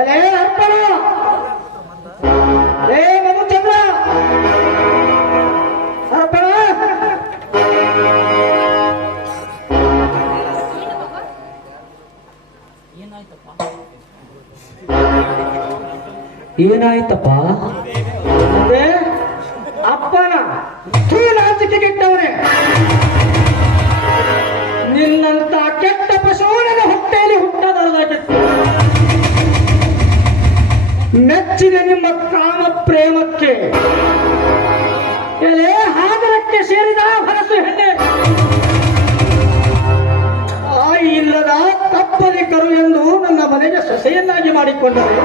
ಎಲೆ ಅರ್ಪಣ, ಏ ಮಧುಚಂದ್ರ ಅರ್ಪಣ. ಏನಾಯ್ತಪ್ಪ? ಅಪ್ಪನ ನಾಚಿಕೆ ಕೆಟ್ಟವನೇ, ನಿನ್ನಂತ ಕೆಟ್ಟ ಪಶುವಿನ ಹೊಟ್ಟೆಯಲ್ಲಿ ಹುಟ್ಟದಾಗಿತ್ತು. ಮೆಚ್ಚಿದ ನಿಮ್ಮ ಕಾಮ ಪ್ರೇಮಕ್ಕೆ ಎಲೆ ಹಾಗರಕ್ಕೆ ಸೇರಿದ ಹೊರಸು ಹೆಣ್ಣೆ, ತಾಯಿ ಇಲ್ಲದ ತಪ್ಪದೆ ಕರು ಎಂದು ನನ್ನ ಮನೆಗೆ ಸೊಸೆಯನ್ನಾಗಿ ಮಾಡಿಕೊಂಡರು.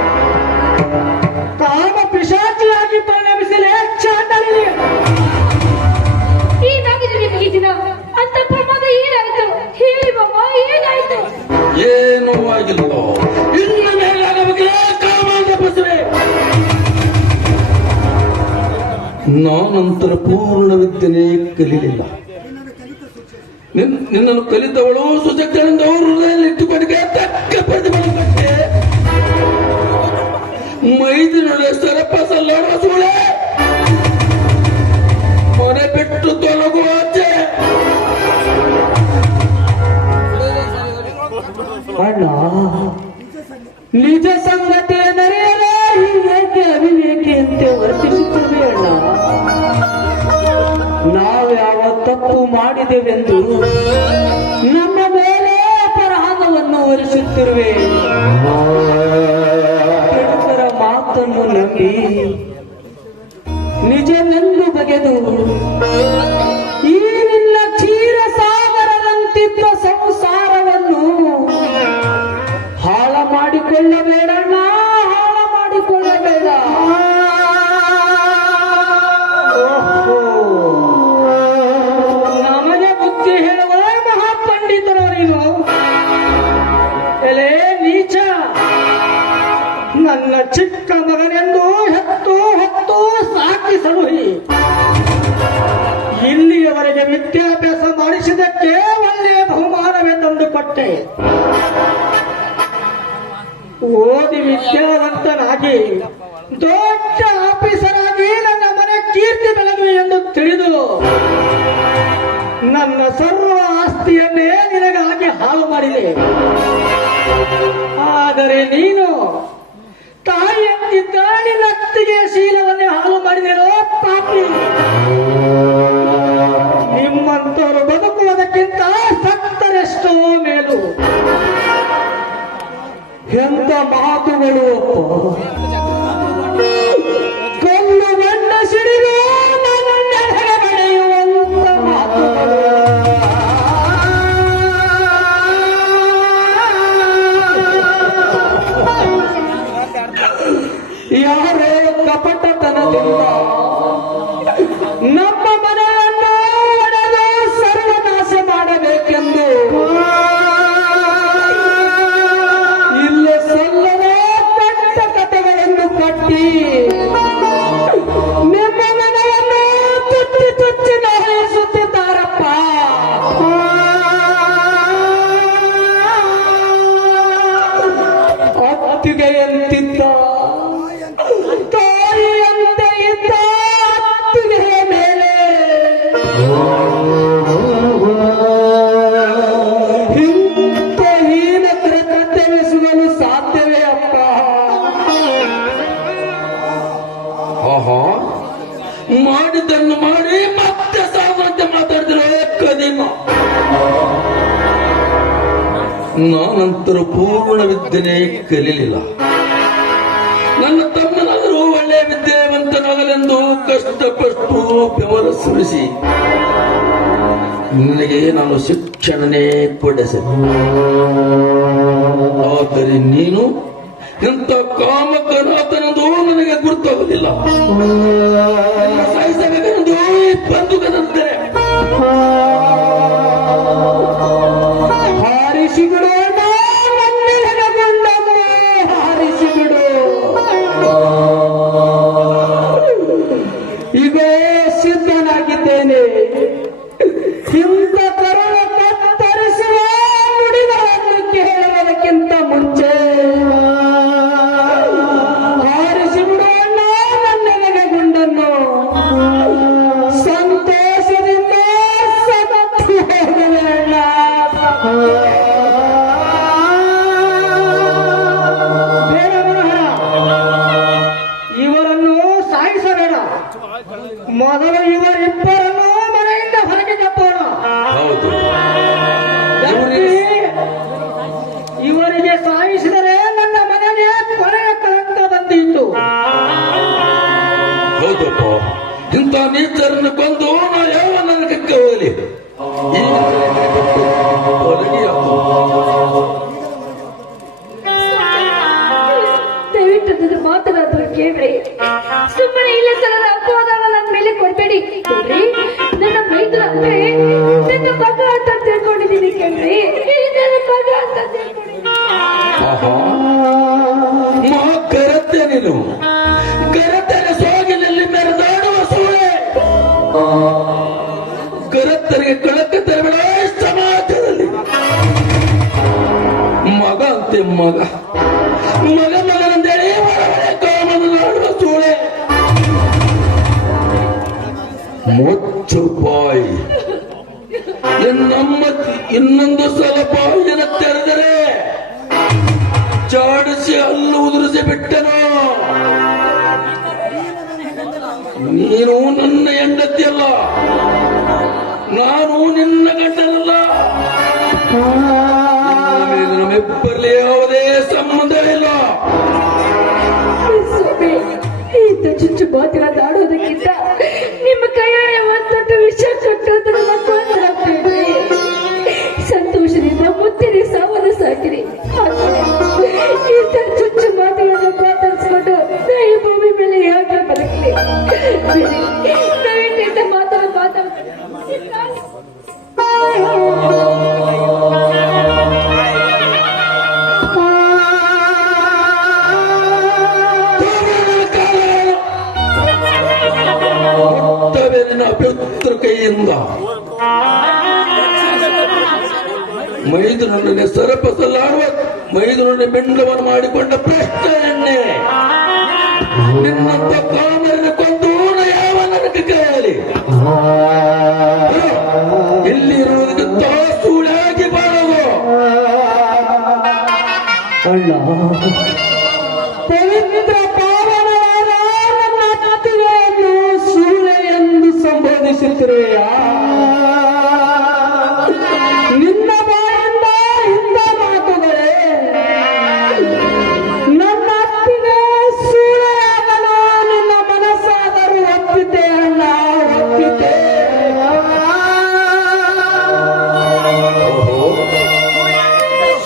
ಕಾಮ ಪಿಶಾಚಿಯಾಗಿ ಪರಿಣಮಿಸಲೇ ಚಾಂಡಲಿ. ಏನಾಗಿದೆ ಈ ದಿನ? ಅಂತ ಪ್ರಮಾದ ಏನಾಯ್ತು ಹೇಳಿ ಬಾಬಾ, ಏನಾಯ್ತು? ಏನೂ ಆಗಿಲ್ವೋ, ಇನ್ನು ಮೇಲಾಗಬೇಕೇ ಕಾಮಾಂಧ ಬಸವೆ. ನಾನಂತರ ಪೂರ್ಣ ವಿದ್ಯೆನೇ ಕಲಿಲಿಲ್ಲ. ನಿನ್ನನ್ನು ಕಲಿತವಳು ಸುಜಗ್ಗನಿಂದ ಹೃದಯದಲ್ಲಿ ಇಟ್ಟುಕೊಂಡಿಗೆ ತಕ್ಕ ಪ್ರತಿಫಲ ಕೊಟ್ಟೆ. ಮೈದಿನೊಳೆ ಸರಪ ಸಲ್ಲಾಡುವ ಸೂಳೆ, ಮನೆ ಬಿಟ್ಟು ತೊಲಗುವ ಆಚೆ. ಅಣ್ಣ, ನಿಜ ಸಂಗತಿಯ ನರೆಯಲೇ ಹೀಗೆ ಅವಿವೇಕಿ ಅಂತೆ ವರ್ತಿಸುತ್ತೇವೆ ಅಣ್ಣ. ನಾವ್ಯಾವ ತಪ್ಪು ಮಾಡಿದೆವೆಂದು ನಮ್ಮ ಮೇಲೆ ಅಪರಾಧವನ್ನು ಹೊರಿಸುತ್ತಿರುವೆ. ಕೆಡುಕರ ಮಾತನ್ನು ನಂಬಿ ನಿಜವೆಂದು ಬಗೆದು ಈ ನಿನ್ನ ಕ್ಷೀರ ಸಾಗರದಂತಿದ್ದ ಸಂಸಾರವನ್ನು ಹಾಳ ಮಾಡಿಕೊಳ್ಳಬೇಡಣ್ಣ, ಹಾಳ ಮಾಡಿಕೊಳ್ಳಬೇಡ. ನಮಗೆ ಬುದ್ಧಿ ಹೇಳುವ ಮಹಾಪಂಡಿತರು ನೀನು. ಎಲೆ ನೀಚ, ನನ್ನ ಚಿಕ್ಕ ಮಗನೆಂದು ಹೊತ್ತು ಸಾಕಿ ಸಲುಹಿ ಇಲ್ಲಿಯವರೆಗೆ ವಿದ್ಯಾಭ್ಯಾಸ ಮಾಡಿಸಿದಕ್ಕೆ ಒಳ್ಳೆಯ ಬಹುಮಾನವೇ ತಂದುಕೊಟ್ಟೆ. ಓದಿ ವಿದ್ಯಾವಂತನಾಗಿ ದೊಡ್ಡ ಆಫೀಸರ್ ಆಗಿ ನನ್ನ ಮನೆ ಕೀರ್ತಿ ಬೆಳಗುವೆ ಎಂದು ತಿಳಿದು ನನ್ನ ಸರ್ವ ಆಸ್ತಿಯನ್ನೇ ನಿನಗಾಗಿ ಹಾಳು ಮಾಡಿದೆ. ಆದರೆ ನೀನು ತಾಯಿಯಂತಿದ್ದ ನಿನ್ನ ಅತ್ತಿಗೆ ಶೀಲವನ್ನೇ ಹಾಳು ಮಾಡಿದಿರೋ ಪಾಪಿ. ನಿಮ್ಮಂತವರು ಬದುಕುವುದಕ್ಕಿಂತ ಸತ್ತರೆಷ್ಟೋ ಮೇಲು. ಎಂತ ಮಾತುಗಳು! ಕಲ್ಲು ಬಣ್ಣ ಸಿಡಿದು ನನ್ನನ್ನೆಡೆ ಬಡಿಯುವಂತ ಮಾತುಗಳು. ಯಾರೇ ಕಪಟತನದಿಂದ ನಮ್ಮ ಮನೆಯನ್ನು ಒಡೆದು ಸರ್ವನಾಶ ಮಾಡಬೇಕೆಂದು ಇಲ್ಲೇ ಸಲ್ಲದ ಕೆಟ್ಟ ಕಥೆಗಳನ್ನು ಕಟ್ಟಿ ನಿಮ್ಮ ಮನೆಯನ್ನು ತುಚ್ಚಿ ತುಚ್ಚಿ ನಾಯಿಸುತ್ತಿದ್ದಾರಪ್ಪ. ಅತ್ತಿಗೆಯಂತಿದ್ದ ತಾಯಿಯಂತೆ ಇದ್ದ ಅತ್ತಿಗೆಯ ಮೇಲೆ ಇಂಥ ಹೀನ ಕೃತ್ಯವೆಸಗಲು ಸಾಧ್ಯವೇ ಅಪ್ಪ? ಆಹಾ, ಮಾಡಿದ್ದನ್ನು ಮಾಡಿ ಮತ್ತೆ ಸಾಮರ್ಥ್ಯ ಮಾತಾಡಿದ್ರೆ ಕದಿಮ. ನಾನಂತರ ಪೂರ್ಣ ವಿದ್ಯೆನೇ ಕಲಿಲಿಲ್ಲ. ನನ್ನ ತಮ್ಮನಾದರೂ ಒಳ್ಳೆಯ ವಿದ್ಯಾವಂತನಾಗಲೆಂದು ಕಷ್ಟಪಟ್ಟು ಬೆವರು ಸುರಿಸಿ ನನಗೆ ನಾನು ಶಿಕ್ಷಣನೇ ಕೊಡಿಸಿದೆ. ಆದರೆ ನೀನು ಎಂತ ಕಾಮಕನಾಥನೆಂದು ನನಗೆ ಗುರುತಾಗುವುದಿಲ್ಲ. ಸಾಯಿಸಬೇಕೆಂದು ಬಂದುಕದಂತೆ ಹಾರಿಸಿಬಿಡು, ಹಾರಿಸಿಬಿಡು. ಈಗ ಸಿದ್ಧನಾಗಿದ್ದೇನೆ. ಇಂಥ ಕರುಣ ಕತ್ತರಿಸುವ ನುಡಿಗಳನ್ನು ಕೇಳುವುದಕ್ಕಿಂತ ಮುಂಚೆ ಭಾವಿಸಿದರೆ ನನ್ನ ಮನೆಗೆ ಕೊನೆಯ ಕಳಂಕ ಬಂದಿತ್ತು. ಹೌದಪ್ಪ, ಇಂಥ ನೀಚರನ್ನು ಕೊಂದು ನಾ ಯಾವ ನರಕಕ್ಕೆ ಹೋಗಲಿ? ದಯವಿಟ್ಟು ನನ್ನ ಮಾತನಾದ್ರು ಕೇಳ್ರಿ. ಸುಮ್ಮನೆ ಇಲ್ಲ ಸಲದ ಅಪವಾದನ ನನ್ನ ಮೇಲೆ ಕೊಡ್ಬೇಡಿ. ಕೇಳ್ರಿ, ನನ್ನ ಮೈದುನ ಅಂದ್ರೆ ನನ್ನ ಮಗ ಅಂತ ತಿಳ್ಕೊಂಡಿದ್ದೀನಿ. ಕೇಳ್ರಿ, ನನ್ನ ಮಗ ಅಂತ ತಿಳ್ಕೊಂಡಿದ್ದೀನಿ. ಕರತೆ ನೀನು ಕರತನ ಸೋಗಿನಲ್ಲಿ ಮೆರೆದಾಡುವ ಸೂಳೆ, ಕರತ್ತರಿಗೆ ಕಳಕ ತರಬೇಡ ಸಮಾಜದಲ್ಲಿ. ಮಗ ಅಂತೆ ಮಗ ಮಗ ಮಗನಂದೇಳಿ ಒಳಗಡೆ ಕಾಮನಾಡುವ ಸೂಳೆ. ಮುಚ್ಚು ಬಾಯಿ. ಇನ್ನೊಂದು ಸಲ ಬಾಯಿನ ತೆರೆದರೆ ಚಾಡಿಸಿ ಹಲ್ಲು ಉದುರಿಸಿ ಬಿಟ್ಟನು. ನೀನು ನನ್ನ ಹೆಂಡತಿಯಲ್ಲ, ನಾನು ನಿನ್ನ ಗಂಡನಲ್ಲ. ನಮ್ಮಿಬ್ಬರಲ್ಲಿ ಯಾವುದೇ ಸಂಬಂಧವಿಲ್ಲ. ಸ್ವಾಮಿ, ಇಂಥ ಚುಚ್ಚು ಮಾತನಾಡೋದಕ್ಕಿಂತ ನಿಮ್ಮ ಕೈಯಾರೆ ಒಂದೊಟ್ಟು ವಿಷಯ ಕೊಟ್ಟು ನನ್ನ ಕೊಂದಾಗ್ತೇನೆ. ಸಂತೋಷದಿಂದ ಮುತ್ತಿರಿ ಸಾವನ್ನ ಸಾಕಿರಿ. ಇಂಥ ಚುಚ್ಚು ಮಾತುಗಳನ್ನು ಮಾತಾಡಿಸ್ಕೊಂಡು ಈ ಭೂಮಿ ಮೇಲೆ ಯಾಕೆ ಬದುಕಲಿ? ದಯವಿಟ್ಟು ಮಾತಾಡಿ ಅಭ್ಯಂತರ ಕೈಯಿಂದ ಮೈದುನೊಡನೆ ಸರಪಸಲಾಡುವ ಮೈದುನೊಡನೆ ಬೆಂಡವನ್ನು ಮಾಡಿಕೊಂಡ ಪ್ರಶ್ನೆಯನ್ನೇ ನಿನ್ನಂತ ಕಾಮರನ್ನು ಕೊಂದು ಯಾವ ನರಕ ಕೈಯಲ್ಲಿ ಇಲ್ಲಿರುವುದಕ್ಕಿಂತ ಸುಳ್ಳಾಗಿ ಬಾಳದು. ಅಣ್ಣ, ಪವಿತ್ರ ಪಾವನವಾದ ನನ್ನ ಅತ್ತಿಗೆಯನ್ನು ಸೂಳೆ ಎಂದು ಸಂಬೋಧಿಸುತ್ತಿರುವೆಯಾ? ನಿನ್ನ ಬಾಯಿಂದ ಇಂಥ ಮಾತುಗಳೇ? ನನ್ನ ಅತ್ತಿಗೆ ಸೂಳೆಯಾಗಲು ನಿನ್ನ ಮನಸ್ಸಾದರೂ ಒಪ್ಪಿತೆ ಅಣ್ಣ, ಒಪ್ಪಿತೆ.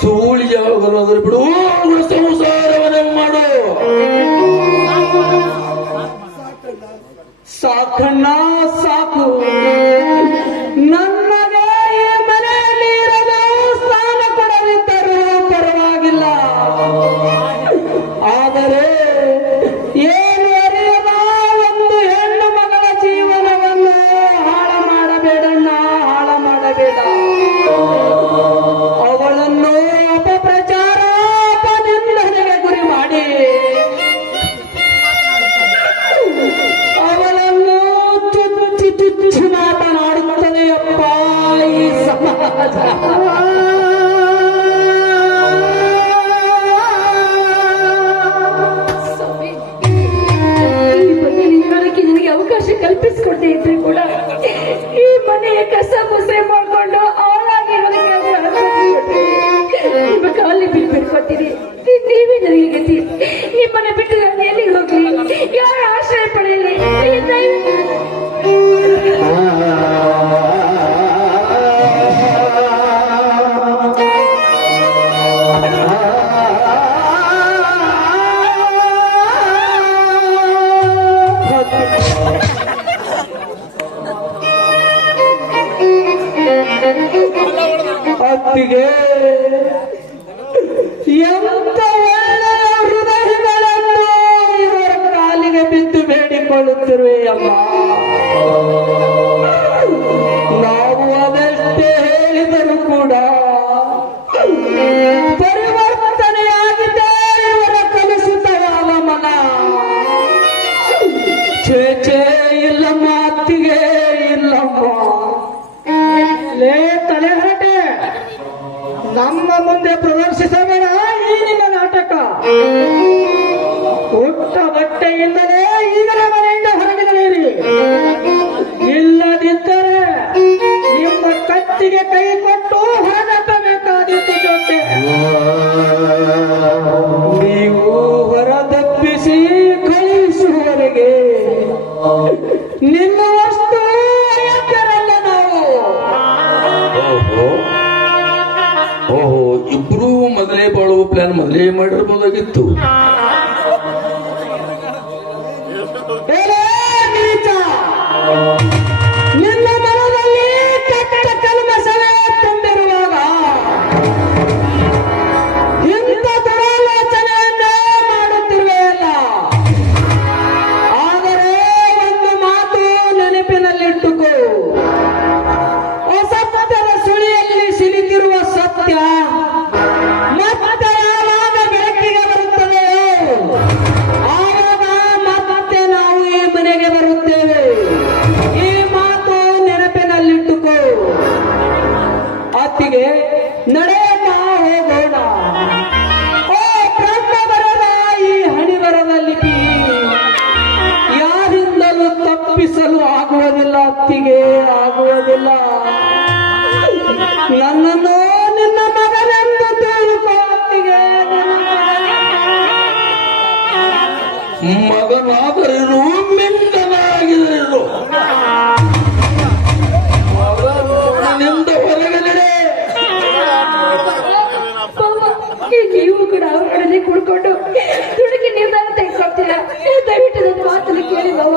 ಸೂಳಿಯಾಗಲು ಅದರ ಬಿಡು, ಅವಳ ಸಂಸಾರವನ್ನೇ ಮಾಡು. ಸಾಕಣ್ಣ ಸಾಕು. ನನಗೆ ಈ ಮನೆಯಲ್ಲಿ ಇರಲು ಸ್ಥಾನ ಕೊಡಲಿದ್ದರೂ ಪರವಾಗಿಲ್ಲ. ಆದರೆ ಏನು ಅರಿಯದ ಒಂದು ಹೆಣ್ಣು ಮಗಳ ಜೀವನವನ್ನು ಹಾಳು ಮಾಡಬೇಡಣ್ಣ, ಹಾಳು ಮಾಡಬೇಡ. ಅವಳನ್ನು ಅಪಪ್ರಚಾರ ಅಪನಿಂದನೆಗೆ ಗುರಿ ಮಾಡಿ ಅವಳನ್ನು ಚುಚ್ಚಿ ಚುಚ್ಚಿ ಮಾತನಾಡುತ್ತದೆಯಪ್ಪ ಈ ಸಮಾಜ. ಸ್ವಾಮಿ, ಈ ಬಗ್ಗೆ ನಿಮಗೆ ಅವಕಾಶ ಕಲ್ಪಿಸಿಕೊಟ್ಟೆ ಇದ್ರೆ ಕೂಡ ಈ ಮನೆಯ ಕಸ ಮುಸೆ ಮಾಡ್ಕೊಂಡು ಅವಳಾಗಿರೋದಕ್ಕೆ ನಿಮ್ಮ ಕಾಲಿ ಬಿಟ್ಬಿಡ್ಕೊತೀನಿ. ನೀವೇ ನನಗೆ ಗತಿ. ನಿಮ್ಮನ್ನ ಬಿಟ್ಟು ನಾನು ಎಲ್ಲಿಗೆ ಹೋಗ್ಲಿ? ಯಾರ ಆಶ್ರಯ ಪಡೆಯಲಿ? ಅತ್ತಿಗೆ ಎಂತ ಒಳ್ಳೆಯ ಹೃದಯಗಳನ್ನು ಇವರ ಕಾಲಿಗೆ ಬಿದ್ದು ಬೇಡಿಕೊಳ್ಳುತ್ತಿರುವೆ ಅಮ್ಮ. ನಾವು ಅದೆಷ್ಟೇ ಹೇಳಿದರೂ ಕೂಡ ಪರಿವರ್ತನೆಯಾಗಿದೆ ಇವರ ಕಲುಷಿತವಾದ ಮನ. ಚೇಚೆ ಇಲ್ಲಮ್ಮ ಅತ್ತಿಗೆ, ಇಲ್ಲಮ್ಮ. ಲೇ ತಲೆಹರಟೆ, ನಮ್ಮ ಮುಂದೆ ಪ್ರದರ್ಶಿಸಬೇಡ ಈ ನಿನ್ನ ನಾಟಕ. ಹುಟ್ಟ ಬಟ್ಟೆಯಿಂದಲೇ ಈಗಲೇ ಮನೆಯಿಂದ ಹೊರಗೆ ನಡೆಯಿರಿ. ಇಲ್ಲದಿದ್ದರೆ ನಿಮ್ಮ ಕತ್ತಿಗೆ ಕೈ ಕೊಟ್ಟು ಹೊರಗಟ್ಟಬೇಕಾದೀತು ಜೊತೆ. ಮಾಡಿರ್ಬೋದಾಗಿತ್ತು. ಏನೇ ನೀಚ, ನಿನ್ನ ಮನದಲ್ಲಿ ಕೆಟ್ಟ ಕಲ್ಮಶವೇ ತುಂಬಿರುವಾಗ ಇಂಥ ದುರಾಲೋಚನೆಯನ್ನೇ ಮಾಡುತ್ತಿರುವೆಯಲ್ಲ. ಆದರೆ ಒಂದು ಮಾತು ನೆನಪಿನಲ್ಲಿಟ್ಟುಕೋ, ಅಸತ್ಯದ ಸುಳಿಯಲ್ಲಿ ಸಿಲುಕಿರುವ ಸತ್ಯ ಮತ್ತೆ ಯಾವಾಗ ಬೆಳಕಿಗೆ ಬರುತ್ತದೆಯೋ ಆವಾಗ ಮತ್ತೆ ನಾವು ಈ ಮನೆಗೆ ಬರುತ್ತೇವೆ. ಈ ಮಾತು ನೆನಪಿನಲ್ಲಿಟ್ಟುಕೋ. ಅತ್ತಿಗೆ ನಡೆಯಪ್ಪ, ಹೋಗೋಣ. ಓ ಬ್ರಹ್ಮ ಬರದ ಈ ಹಣಿಬರದ ಲಿಪಿ ಯಾರಿಂದಲೂ ತಪ್ಪಿಸಲು ಆಗುವುದಿಲ್ಲ ಅತ್ತಿಗೆ, ಆಗುವುದಿಲ್ಲ. ನನ್ನನ್ನು ನಿನ್ನ ಮಗನೆಂದು ತಿಳ್ಕೋ ಅತ್ತಿಗೆ, ಮಗನಾದರಿರು, ಮಿಂಡನಾಗಿರು, ಮಗನಿಂದ ಹೊರಗಡೆ. ನೀವು ಕೂಡ ಅವರೊಡನೆ ಕುಡ್ಕೊಂಡು ದುಡುಕಿ ನಿರ್ಧಾರ ತೆಗೆದುಕೊಳ್ತೀರಾ? ದಯವಿಟ್ಟು ನನ್ನ ಮಾತನ್ನು ಕೇಳಿ ಬಾವ.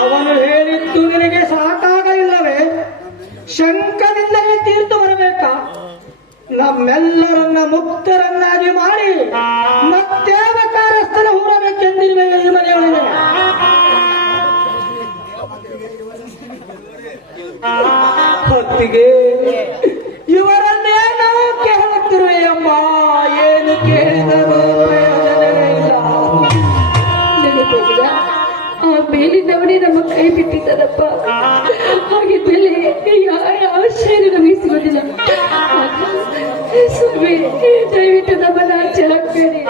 ಅವನು ಹೇಳಿದ್ದು ನಿನಗೆ ಸಾಕಾಗಲಿಲ್ಲವೇ? ಶಂಕದಿಂದಲೇ ತೀರ್ತು ಬರಬೇಕಾ? ನಮ್ಮೆಲ್ಲರನ್ನ ಮುಕ್ತರನ್ನಾಗಿ ಮಾಡಿ ಮತ್ತೇವಕಾರಸ್ಥರ ಹೂಡಬೇಕೆಂದಿರುವೆ ಈ ಮನೆಯೊಳಗೆ. ಹೊತ್ತಿಗೆ ಇವರನ್ನೇ ನಾವು ಕೇಳುತ್ತಿರುವೆಯಮ್ಮ, ಏನು ಕೇಳಿದರೂ ಪ್ರಯೋಜನವೇ ಇಲ್ಲ. ನೆನಪಿಲ್ಲ, ಆ ಮೇಲಿನವನೇ ನಮ್ಮ ಕೈ ಬಿಟ್ಟಿದ್ದಾರಪ್ಪ. ಹಾಗಿದ್ಮೇಲೆ ಯಾರ ಆಶ್ರಯ ನಮಗೆ ಸಿಗೋದಿಲ್ಲ. ಸ್ವಾಮಿ, ದಯವಿಟ್ಟು ನಮ್ಮನ್ನ ಚೆಳಕ್ಬೇಡಿ.